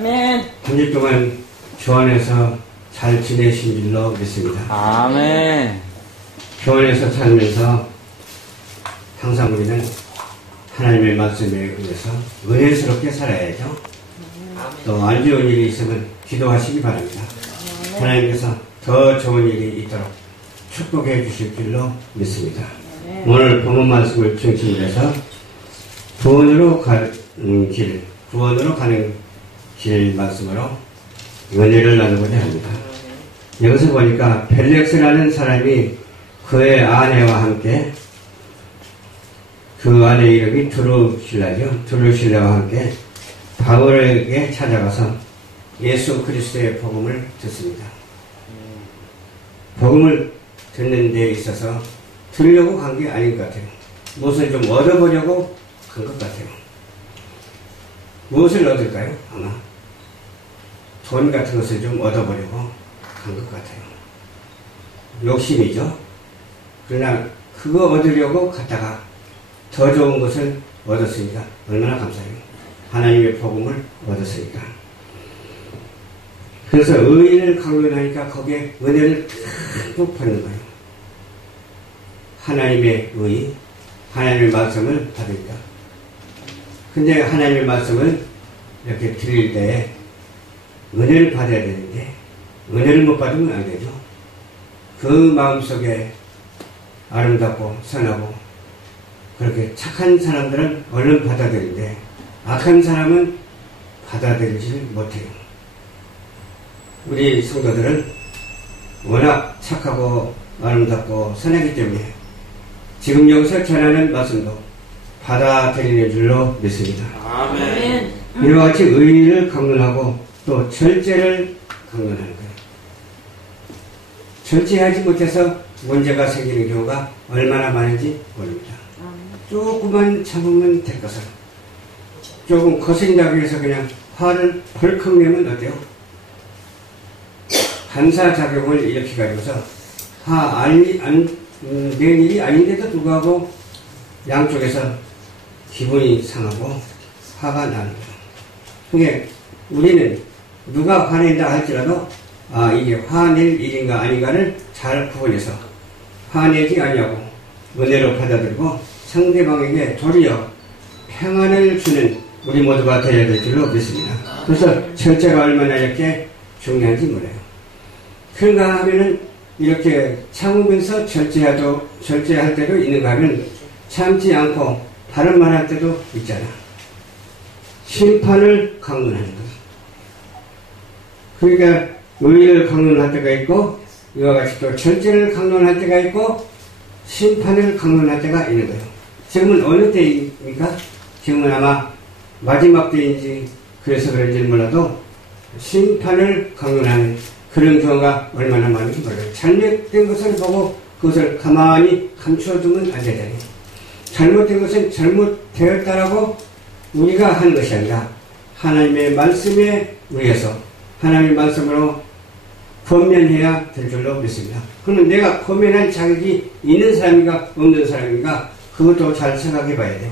아멘. 한 주 동안 교환해서 잘 지내신 줄로 믿습니다. 아멘. 교환해서 살면서 항상 우리는 하나님의 말씀에 의해서 은혜스럽게 살아야죠. 또 안 좋은 일이 있으면 기도하시기 바랍니다. 하나님께서 더 좋은 일이 있도록 축복해 주실 줄로 믿습니다. 오늘 본문 말씀을 중심으로 해서 구원으로 가는 길 말씀으로 은혜를 나누고자 합니다. 여기서 보니까 벨렉스라는 사람이 그의 아내와 함께, 그 아내 이름이 드루실라죠. 드루실라와 함께 바울에게 찾아가서 예수 그리스도의 복음을 듣습니다. 복음을 듣는 데 있어서 들으려고 간 게 아닌 것 같아요. 무엇을 좀 얻어보려고 간 것 같아요. 무엇을 얻을까요? 아마 돈 같은 것을 좀 얻어보려고 간 것 같아요. 욕심이죠. 그러나 그거 얻으려고 갔다가 더 좋은 것을 얻었으니까 얼마나 감사해요. 하나님의 복음을 얻었으니까. 그래서 의인을 강론하니까 거기에 은혜를 듬뿍 받는 거예요. 하나님의 의, 하나님의 말씀을 받으니까. 근데 하나님의 말씀을 이렇게 드릴 때에 은혜를 받아야 되는데 은혜를 못 받으면 안 되죠. 그 마음속에 아름답고 선하고 그렇게 착한 사람들은 얼른 받아들이는데 악한 사람은 받아들이지 못해요. 우리 성도들은 워낙 착하고 아름답고 선하기 때문에 지금 여기서 전하는 말씀도 받아들이는 줄로 믿습니다. 아멘. 이와 같이 의의를 강론하고 또 절제를 강론하는 거예요. 절제하지 못해서 문제가 생기는 경우가 얼마나 많은지 모릅니다. 조금만 참으면 될 것을 조금 거슬린다고 해서 그냥 화를 벌컥 내면 어때요? 반사작용을 일으켜가지고서 화 안 낸 일이 아닌데도 불구하고 양쪽에서 기분이 상하고 화가 납니다. 그게 우리는 누가 화낸다 할지라도 이게 화낼 일인가 아닌가를 잘 구분해서 화내지 아니하고 은혜로 받아들이고 상대방에게 도리어 평안을 주는 우리 모두가 되어야 될 줄로 믿습니다. 그래서 절제가 얼마나 이렇게 중요한지 몰라요. 그런가 하면은 이렇게 참으면서 절제할 때도 있는가 하면 참지 않고 다른 말 할 때도 있잖아. 심판을 강론하는 것. 그러니까 의의를 강론할 때가 있고 이와 같이 또 절제를 강론할 때가 있고 심판을 강론할 때가 있는 거예요. 지금은 어느 때입니까? 지금은 아마 마지막 때인지 그래서 그런지 몰라도 심판을 강론하는 그런 경우가 얼마나 많은지 몰라요. 잘못된 것을 보고 그것을 가만히 감춰두면 안 되잖아요. 잘못된 것은 잘못되었다라고 우리가 하는 것이 아니라 하나님의 말씀에 의해서 하나님의 말씀으로 권면해야 될 줄로 믿습니다. 그러면 내가 권면할 자격이 있는 사람인가 없는 사람인가 그것도 잘 생각해 봐야 돼요.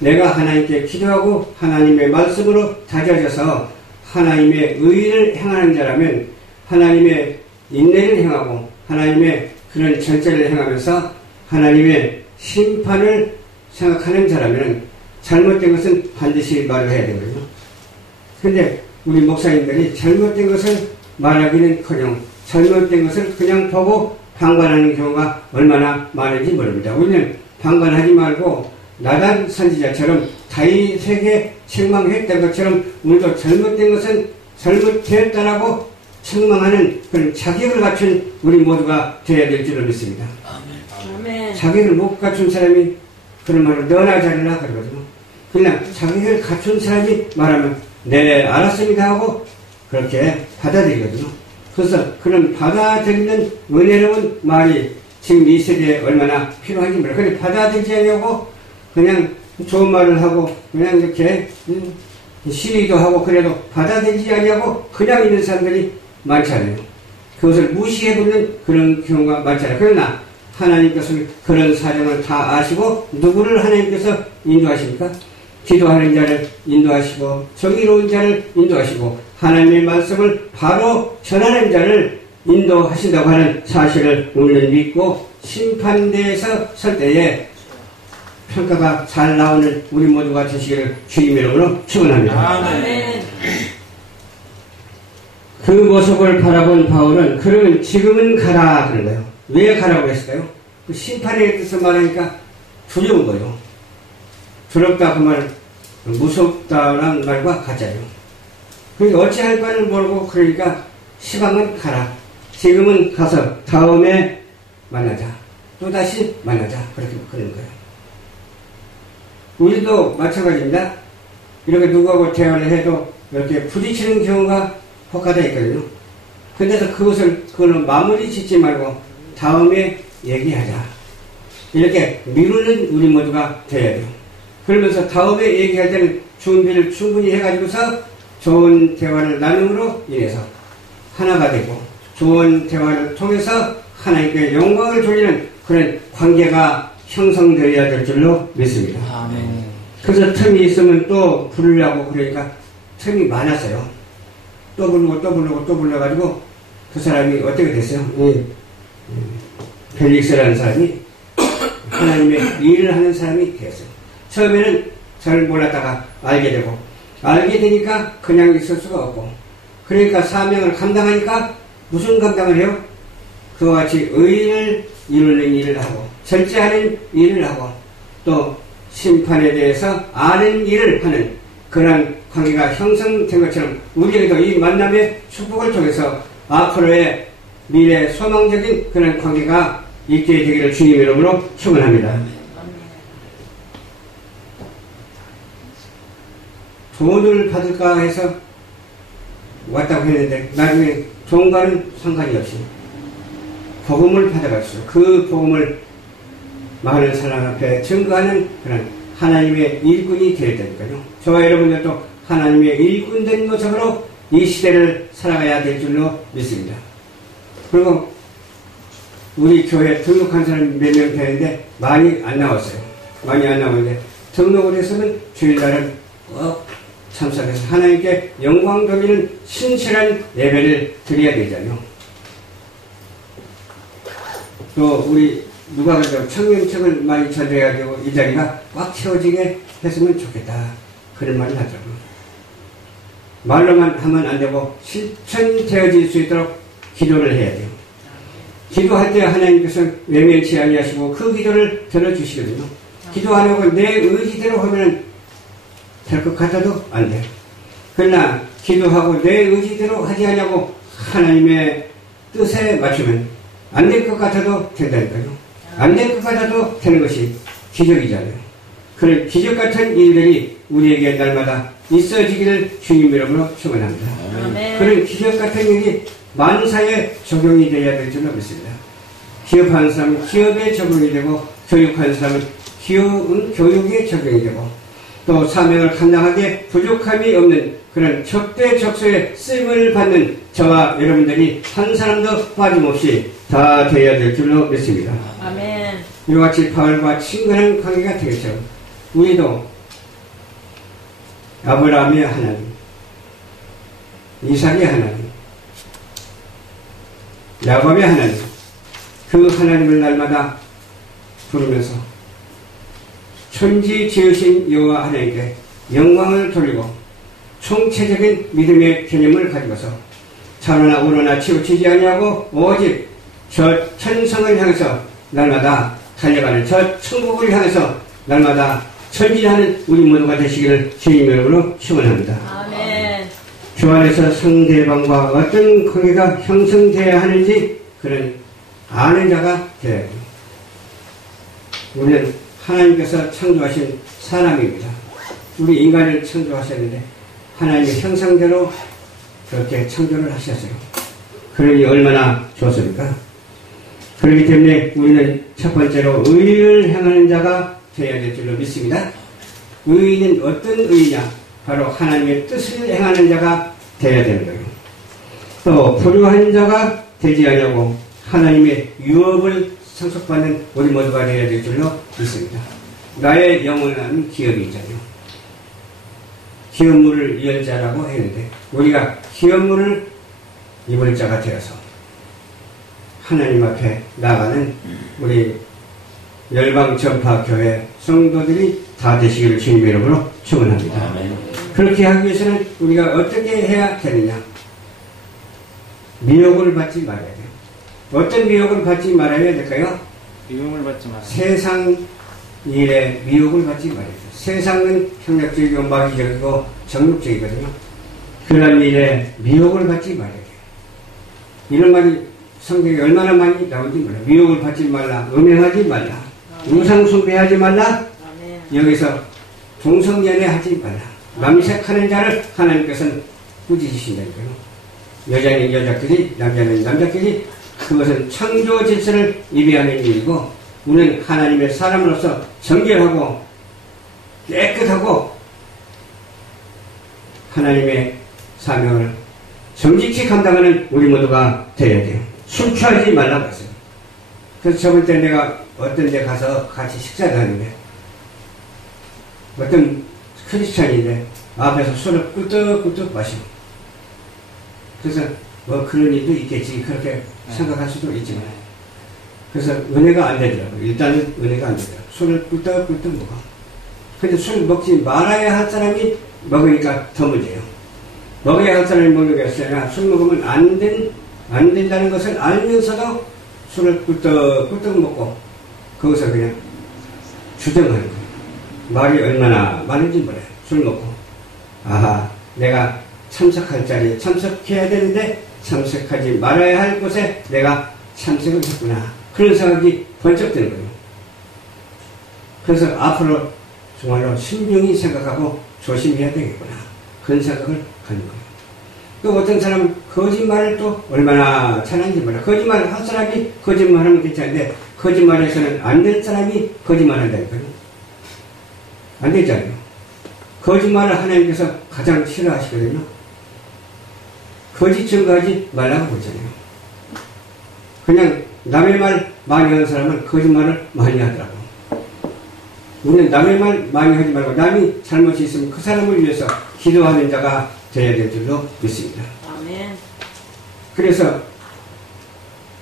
내가 하나님께 기도하고 하나님의 말씀으로 다져져서 하나님의 의를 행하는 자라면 하나님의 인내를 행하고 하나님의 그런 절제를 행하면서 하나님의 심판을 생각하는 자라면 잘못된 것은 반드시 말을 해야 되거든요. 그런데 우리 목사님들이 잘못된 것을 말하기는커녕 잘못된 것을 그냥 보고 방관하는 경우가 얼마나 많은지 모릅니다. 우리는 방관하지 말고 나단 선지자처럼 다윗에게 책망했던 것처럼 우리도 잘못된 것은 잘못되었다라고 책망하는 그런 자격을 갖춘 우리 모두가 되어야 될 줄을 믿습니다. 아멘. 자격을 못 갖춘 사람이 그런 말을 너나 잘해라 그러거든요. 그냥 자격을 갖춘 사람이 말하면 네 알았습니다 하고 그렇게 받아들이거든요. 그래서 그런 받아들이는 은혜로운 말이 지금 이 세대에 얼마나 필요한지 몰라요. 그냥 받아들이지 않냐고 그냥 좋은 말을 하고 그냥 이렇게 시위도 하고 그래도 받아들이지 않냐고 그냥 있는 사람들이 많잖아요. 그것을 무시해버리는 그런 경우가 많잖아요. 그러나 하나님께서 그런 사정을 다 아시고 누구를 하나님께서 인도하십니까? 기도하는 자를 인도하시고 정의로운 자를 인도하시고 하나님의 말씀을 바로 전하는 자를 인도하신다고 하는 사실을 우리는 믿고 심판대에서 설 때에 평가가 잘 나오는 우리 모두가 되시기를 주님 이름으로 축원합니다. 아멘. 그 모습을 바라본 바울은 그러면 지금은 가라 그런 거예요. 왜 가라고 했을까요? 그 심판의 뜻을 말하니까 두려운 거예요. 두렵다 그 말, 무섭다라는 말과 같잖아요. 그러니까 어찌할 바를 모르고 그러니까 시방은 가라. 지금은 가서 다음에 만나자. 또다시 만나자. 그렇게 그러는 거예요. 우리도 마찬가지입니다. 이렇게 누구하고 대화를 해도 이렇게 부딪히는 경우가 혹하다 있거든요. 근데도 그거는 마무리 짓지 말고 다음에 얘기하자. 이렇게 미루는 우리 모두가 돼야 돼요. 그러면서 다음에 얘기할 때는 준비를 충분히 해가지고서 좋은 대화를 나눔으로 인해서 하나가 되고 좋은 대화를 통해서 하나님께 영광을 돌리는 그런 관계가 형성되어야 될 줄로 믿습니다. 아멘. 그래서 틈이 있으면 또 부르려고 그러니까 틈이 많았어요. 또 불러가지고 그 사람이 어떻게 됐어요? 벨릭스라는 사람이 하나님의 일을 하는 사람이 되었어요. 처음에는 잘 몰랐다가 알게 되니까 그냥 있을 수가 없고 그러니까 사명을 감당하니까 무슨 감당을 해요? 그와 같이 의를 이루는 일을 하고 절제하는 일을 하고 또 심판에 대해서 아는 일을 하는 그런 관계가 형성된 것처럼 우리에게도 이 만남의 축복을 통해서 앞으로의 미래 소망적인 그런 관계가 있게 되기를 주님 이름으로 축원합니다. 돈을 받을까 해서 왔다고 했는데 나중에 돈과는 상관이 없이 복음을 받아갔어요. 그 복음을 많은 사람 앞에 증거하는 그런 하나님의 일꾼이 되었다니까요. 저와 여러분들도 하나님의 일꾼된 모습으로 이 시대를 살아가야 될 줄로 믿습니다. 그리고 우리 교회 등록한 사람 몇 명 되는데 많이 안 나왔어요. 많이 안 나오는데 등록을 했으면 주일날은 참석해서 하나님께 영광 돌리는 신실한 예배를 드려야 되잖아요. 또 우리 누가 그래도 청년책을 많이 전해가지고 이 자리가 꽉 채워지게 했으면 좋겠다. 그런 말을 하더라고요. 말로만 하면 안 되고 실천되어질 수 있도록 기도를 해야 돼요. 기도할 때 하나님께서 외면치 아니하시고 그 기도를 들어주시거든요. 기도 안 하고 내 의지대로 하면 될 것 같아도 안 돼요. 그러나 기도하고 내 의지대로 하지 않냐고 하나님의 뜻에 맞추면 안 될 것 같아도 된다니까요. 안 될 것 같아도 되는 것이 기적이잖아요. 그런 기적 같은 일들이 우리에게 날마다 있어지기를 주님 이름으로 축원합니다. 그런 기적 같은 일이 만사에 적용이 되어야 될 줄로 믿습니다. 기업하는 사람은 기업에 적용이 되고 교육하는 사람은 교육에 적용이 되고 또 사명을 감당하기에 부족함이 없는 그런 적대적소에 쓰임을 받는 저와 여러분들이 한 사람도 빠짐없이 다 되어야 될 줄로 믿습니다. 아멘. 이와 같이 바울과 친근한 관계가 되겠죠. 우리도 아브라함의 하나님, 이삭의 하나님, 야곱의 하나님, 그 하나님을 날마다 부르면서 천지 지으신 여호와 하나님께 영광을 돌리고 총체적인 믿음의 개념을 가지고서 차로나 우로나 치우치지 아니하고 오직 저 천성을 향해서 날마다 달려가는 저 천국을 향해서 날마다 전진하는 우리 모두가 되시기를 주님 이름으로 축원합니다. 아멘. 주 안에서 상대방과 어떤 관계가 형성되어야 하는지 그런 아는 자가 되어야 돼요. 우리는 하나님께서 창조하신 사람입니다. 우리 인간을 창조하셨는데 하나님의 형상대로 그렇게 창조를 하셨어요. 그러니 얼마나 좋습니까? 그렇기 때문에 우리는 첫 번째로 의를 행하는 자가 되어야 될 줄로 믿습니다. 의는 어떤 의냐? 바로 하나님의 뜻을 행하는 자가 되어야 되는 거예요. 또 불효한 자가 되지 않냐고 하나님의 유업을 상속받는 우리 모두가 되어야 될 줄로 믿습니다. 나의 영원한 기업이 있잖아요. 기업문을 열자라고 했는데 우리가 기업문을 입을 자가 되어서 하나님 앞에 나가는 우리 열방전파교회 성도들이 다 되시기를 주님의 이름으로 축원합니다. 아멘. 그렇게 하기 위해서는 우리가 어떻게 해야 되느냐? 미혹을 받지 말아야 돼요. 어떤 미혹을 받지 말아야 될까요? 미움을 받지 마라. 세상 일에 미혹을 받지 말아야 돼요. 세상은 협력적이고 마귀적이고 정욕적이거든요. 그런 일에 미혹을 받지 말아야 돼요. 이런 말이 성경에 얼마나 많이 나오는지 몰라요. 미혹을 받지 말라, 음행하지 말라, 우상 숭배하지 말라, 아멘. 여기서 동성연애 하지 말라. 남색하는 자를 하나님께서는 꾸짖으신다니까요. 여자는 여자끼리, 남자는 남자끼리, 그것은 창조 질서를 위배하는 일이고, 우리는 하나님의 사람으로서 정결하고 깨끗하고 하나님의 사명을 정직히 감당하는 우리 모두가 되어야 돼요. 술 취하지 말라고 했어요. 그래서 저번 때 내가 어떤 데 가서 같이 식사를 하는데 어떤 크리스찬인데 앞에서 술을 꿀떡꿀떡 마시고, 그래서 뭐 그런 일도 있겠지 그렇게 생각할 수도 있지만, 그래서 은혜가 안 되더라고요. 일단은 은혜가 안 되더라고요. 술을 꿀떡꿀떡 먹어. 근데 술 먹지 말아야 할 사람이 먹으니까 더 문제예요. 먹어야 할 사람이 먹는 게 아니라 술 먹으면 안 된다는 것을 알면서도 술을 꿀떡꿀떡 먹고 거기서 그냥 주정하는 거예요. 말이 얼마나 많은지 몰라요. 술 먹고. 아하, 내가 참석할 자리에 참석해야 되는데 참석하지 말아야 할 곳에 내가 참석을 했구나. 그런 생각이 번쩍 드는 거예요. 그래서 앞으로 정말로 신중히 생각하고 조심해야 되겠구나. 그런 생각을 갖는 거예요. 또 어떤 사람은 거짓말을 또 얼마나 잘하는지 몰라. 거짓말을 할 사람이 거짓말하면 괜찮은데 거짓말에서는 안 될 사람이 거짓말한다니까요. 안 되잖아요. 거짓말을 하나님께서 가장 싫어하시거든요. 거짓 증거하지 말라고 그러잖아요. 그냥 남의 말 많이 하는 사람은 거짓말을 많이 하더라고요. 우리는 남의 말 많이 하지 말고 남이 잘못이 있으면 그 사람을 위해서 기도하는 자가 되어야 될 줄로 믿습니다. 아멘. 그래서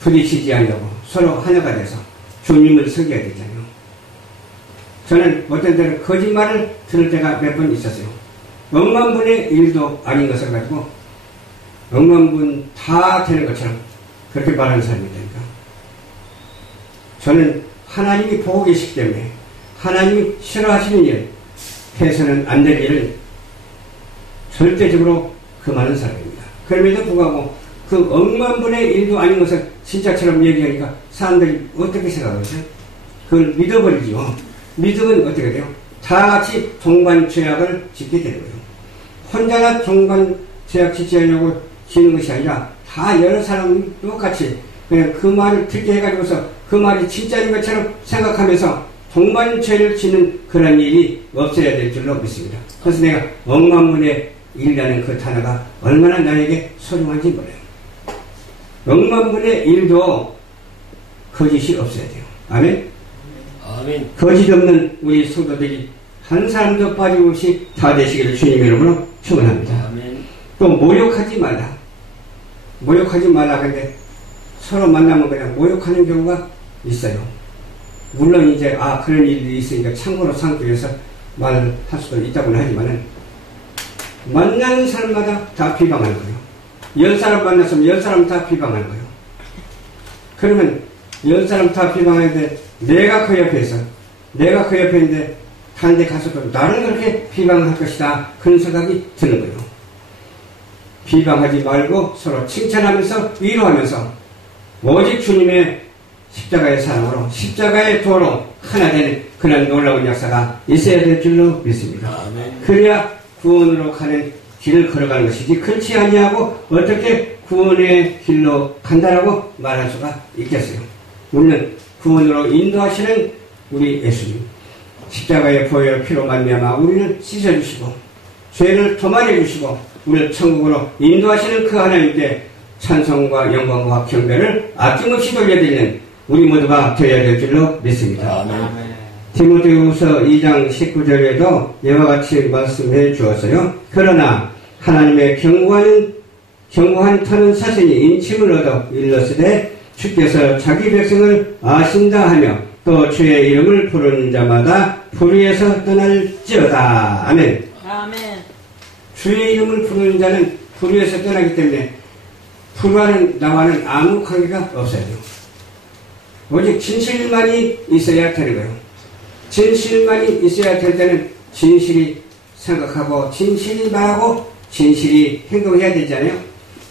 부딪히지 않으려고 서로 하나가 돼서 주님을 섬겨야 되잖아요. 저는 어떤 때는 거짓말을 들을 때가 몇 번 있었어요. 억만분의 1도 아닌 것을 가지고 억만분 다 되는 것처럼 그렇게 말하는 사람이니까. 저는 하나님이 보고 계시기 때문에 하나님이 싫어하시는 일, 해서는 안 될 일을 절대적으로 금하는 사람입니다. 그럼에도 불구하고 그 억만분의 1도 아닌 것을 진짜처럼 얘기하니까 사람들이 어떻게 생각하죠? 그걸 믿어버리죠. 믿으면 어떻게 돼요? 다 같이 동반죄악을 짓게 되는 거예요. 혼자나 동반죄악 짓지 않으려고 지는 것이 아니라 다 여러 사람이 똑같이 그냥 그 말을 듣게 해가지고서 그 말이 진짜인 것처럼 생각하면서 동반죄를 짓는 그런 일이 없어야 될 줄로 믿습니다. 그래서 내가 억만분의 1이라는 그 단어가 얼마나 나에게 소중한지 몰라요. 억만분의 1도 거짓이 없어야 돼요. 아멘? 아멘. 거짓 없는 우리 성도들이 한 사람도 빠짐없이 다 되시기를 주님의 이름으로 축원합니다. 아멘. 또 모욕하지 말라. 모욕하지 말라. 근데 서로 만나면 그냥 모욕하는 경우가 있어요. 물론 이제 그런 일이 있으니까 참고로 삼기 위해서 말을 할 수도 있다고는 하지만은 만나는 사람마다 다 비방하는 거예요. 10사람 만났으면 10사람 다 비방하는 거예요. 그러면 10사람 다 비방하는데 내가 그 옆에 있는데 다른 데 가서도 나를 그렇게 비방할 것이다. 그런 생각이 드는 거예요. 비방하지 말고 서로 칭찬하면서 위로하면서 오직 주님의 십자가의 사랑으로 십자가의 도로 하나 되는 그런 놀라운 역사가 있어야 될 줄로 믿습니다. 아멘. 그래야 구원으로 가는 길을 걸어가는 것이지 그렇지 아니하고 어떻게 구원의 길로 간다라고 말할 수가 있겠어요. 우리는 구원으로 인도하시는 우리 예수님 십자가의 보혈 피로 말미암아 우리를 씻어주시고 죄를 도말해주시고 우리를 천국으로 인도하시는 그 하나님께 찬송과 영광과 경배를 아낌없이 돌려드리는 우리 모두가 되어야 될 줄로 믿습니다. 아멘. 디모데후서 2장 19절에도 이와 같이 말씀해 주었어요. 그러나 하나님의 경고한 터는 사신이 인침을 얻어 일렀으되 주께서 자기 백성을 아신다 하며 또 주의 이름을 부르는 자마다 불의에서 떠날지어다. 아멘. 아멘. 주의 이름을 부르는 자는 불의에서 떠나기 때문에 불의와는 나와는 아무 관계가 없어요. 오직 진실만이 있어야 되는 거예요. 진실만이 있어야 될 때는 진실이 생각하고 진실이 말하고 진실이 행동해야 되잖아요.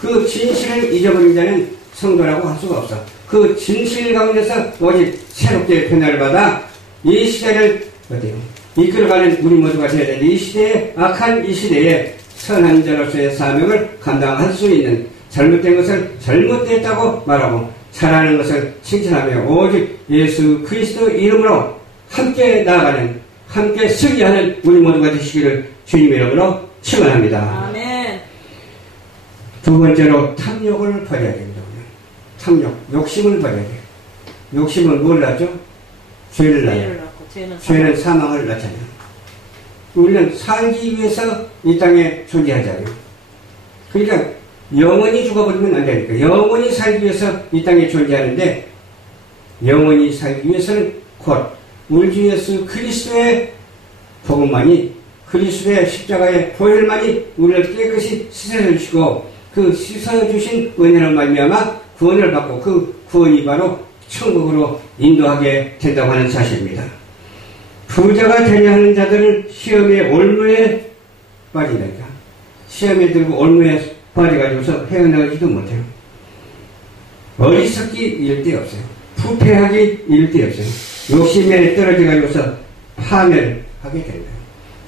그 진실을 잊어버린 자는 성도라고 할 수가 없어. 그 진실 가운데서 오직 새롭게 변화를 받아 이 시대를 어때요? 이끌어가는 우리 모두가 되어야 되는데 이 시대에 악한 이 시대에 선한 자로서의 사명을 감당할 수 있는 잘못된 것을 잘못됐다고 말하고 잘하는 것을 칭찬하며 오직 예수 그리스도 이름으로 함께 나아가는 함께 승리하는 우리 모두가 되시기를 주님의 이름으로 축원합니다. 아멘. 두 번째로 탐욕을 버려야 됩니다. 탐욕, 욕심을 버려야 돼요. 욕심은 뭘 낳죠? 죄를 낳아요. 죄는 사망을 낳잖아요. 우리는 살기 위해서 이 땅에 존재하잖아요. 그러니까 영원히 죽어버리면 안 되니까 영원히 살기 위해서 이 땅에 존재하는데 영원히 살기 위해서는 곧 우리 주 예수 그리스도의 복음만이 그리스도의 십자가의 보혈만이 우리를 깨끗이 씻어주시고 그 씻어주신 은혜로 말미암아 구원을 받고 그 구원이 바로 천국으로 인도하게 된다고 하는 사실입니다. 부자가 되려 하는 자들은 시험의 올무에 빠진다니까. 시험에 들고 올무에 빠져가지고서 헤어나가지도 못해요. 어리석기 이럴 데 없어요. 부패하기 이럴 데 없어요. 욕심에 떨어져가지고서 파멸하게 된다.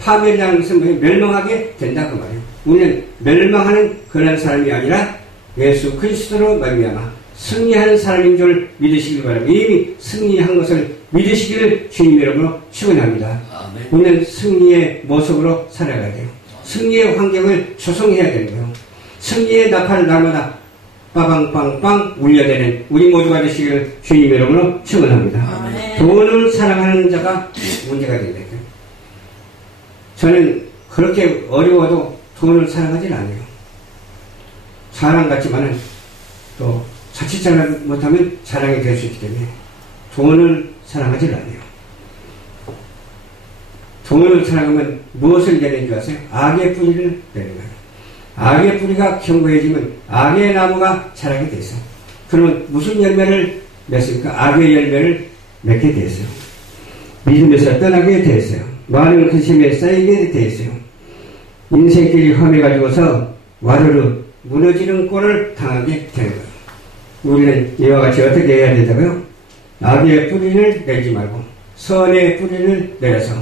파멸이라는 것은 뭐예요? 멸망하게 된다 그 말이에요. 우리는 멸망하는 그런 사람이 아니라 예수 그리스도로 말미암아 승리하는 사람인 줄 믿으시길 바랍니다. 이미 승리한 것을 믿으시기를 주님 이름으로 축원합니다. 우리는 승리의 모습으로 살아가야 돼요. 승리의 환경을 조성해야 되는 거예요. 승리의 나팔을 날마다 빠방빵빵 울려대는 우리 모두가 되시기를 주님 이름으로 축원합니다. 돈을 사랑하는 자가 문제가 된다. 저는 그렇게 어려워도 돈을 사랑하지는 않아요. 자랑 같지만은 또 자칫 자랑 못하면 자랑이 될 수 있기 때문에 돈을 사랑하지는 않아요. 돈을 사랑하면 무엇을 내는 줄 아세요? 악의 뿌리를 내는 거예요. 악의 뿌리가 견고해지면 악의 나무가 자라게 돼서 그러면 무슨 열매를 맺습니까? 악의 열매를 맺게 됐어요. 믿음에서 떠나게 됐어요. 많은 근심에 쌓이게 됐어요. 인생길이 험해가지고서 와르르 무너지는 꼴을 당하게 되는 거예요. 우리는 이와 같이 어떻게 해야 된다고요? 악의 뿌리를 내지 말고 선의 뿌리를 내려서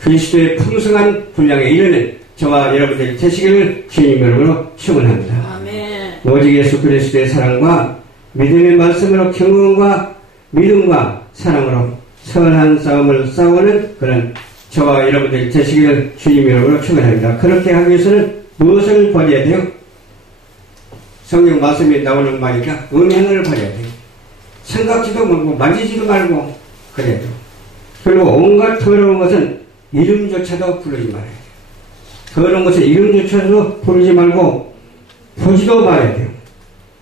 그리스도의 풍성한 분량에 이르는 저와 여러분들이 되시기를 주님 이름으로 축원합니다. 아멘. 오직 예수 그리스도의 사랑과 믿음의 말씀으로 경건과 믿음과 사랑으로 선한 싸움을 싸우는 그런 저와 여러분들이 되시기를 주님 이름으로 축원합니다. 그렇게 하기 위해서는 무엇을 버려야 돼요? 성경 말씀에 나오는 말이니까 음행을 버려야 돼요. 생각지도 말고 만지지도 말고 그래야 돼요. 그리고 온갖 더러운 것은 이름조차도 부르지 말아야 돼요. 더러운 것은 이름조차도 부르지 말고 보지도 말아야 돼요.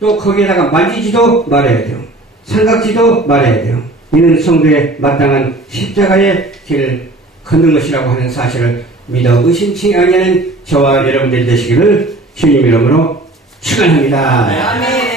또 거기에다가 만지지도 말아야 돼요. 생각지도 말아야 돼요. 이는 성도의 마땅한 십자가의 길을 걷는 것이라고 하는 사실을 믿어 의심치 아니하는 저와 여러분들이 되시기를 주님 이름으로 축원합니다. 아멘.